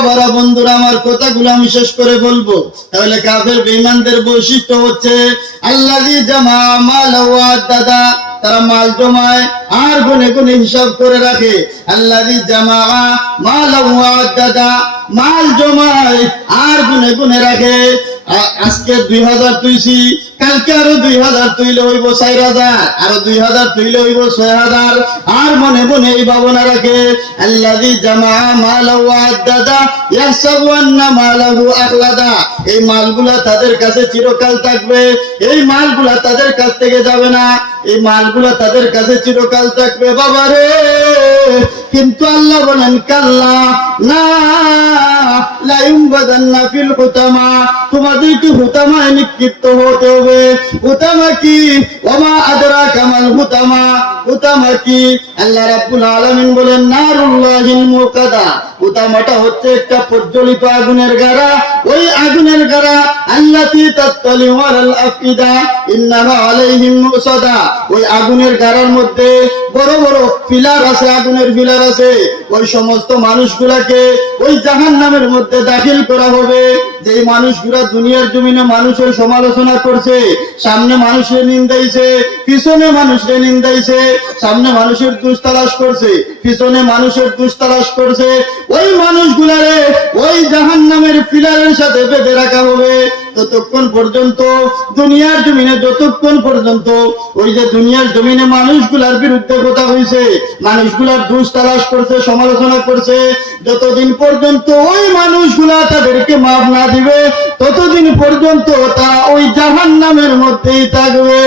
বাবারা, বন্ধুরা, আমার কথাগুলো আমি শেষ করে বলব। তাহলে কাফের বেঈমানদের বৈশিষ্ট্য হচ্ছে আল্লাহ জামা মাল দাদা, তারা মাল জমায় আর গুনে গুনে হিসাব করে রাখে। আল্লাহ জামা মাল দাদা, মাল জমায় আর গুনে গুনে রাখে। আজকে দুই হাজার তুইছি কালকে আরও দুই হাজার তুইলে হইব চার হাজার, আরও দুই হাজার তুইলে হইব ছয় হাজার। আর মনে মনে এই ভাবনা রাখে আল্লাহি জামা মালাহু আদাদা, ইয়াহসাবু আন্না এই মালগুলা তাদের কাছে চিরকাল থাকবে, এই মালগুলা তাদের কাছ থেকে যাবে না, এই মালগুলা তাদের কাছে চিরকাল থাকবে। বাবা রে কিন্তু আল্লাহ বলেন, কাল্লা, না। লাইউমবাদান্না ফিল হুতামা। তোমাদেরকে হুতামায় নিক্ষিপ্ত হতে হবে। হুতামা কি? ওমা আদরা কামাল হুতামা। হুতামা কি? আল্লাহ রাব্বুল আলামিন বলেন, নারুল্লাহিল মুকাদা। হুতামাটা হচ্ছে একটা প্রজ্বলিত আগুনের গাড়া ওই আগুনের গাড়া আল্লাতি তাত্তালি ওয়ালাল আফিদা। ওই আগুনের গাড়ার মধ্যে বড় বড় আছে, আগুনের আছে। ওই সমস্ত মানুষগুলাকে ওই জাহান নামের মধ্যে দাখিল করা হবে। যে মানুষগুলা দুনিয়ার জমিনে মানুষের সমালোচনা করছে, সামনে মানুষের নিন্দাইছে পিছনে মানুষের নিন্দাইছে সামনে মানুষের দুষ করছে, পিছনে মানুষের দুষ করছে। ওই মানুষগুলারে ওই জাহান নামের পিলারের সাথে বেঁধে রাখা হবে। ততক্ষণ পর্যন্ত দুনিয়ার জমিনে, যতক্ষণ পর্যন্ত ওই যে দুনিয়ার জমিনে মানুষগুলার বিরুদ্ধে কথা হয়েছে মানুষগুলার দোষ তালাশ করছে, সমালোচনা করছে, যতদিন পর্যন্ত ওই মানুষগুলা তাদেরকে মাফ না দিবে, ততদিন পর্যন্ত তারা ওই জাহান নামের মধ্যেই থাকবে।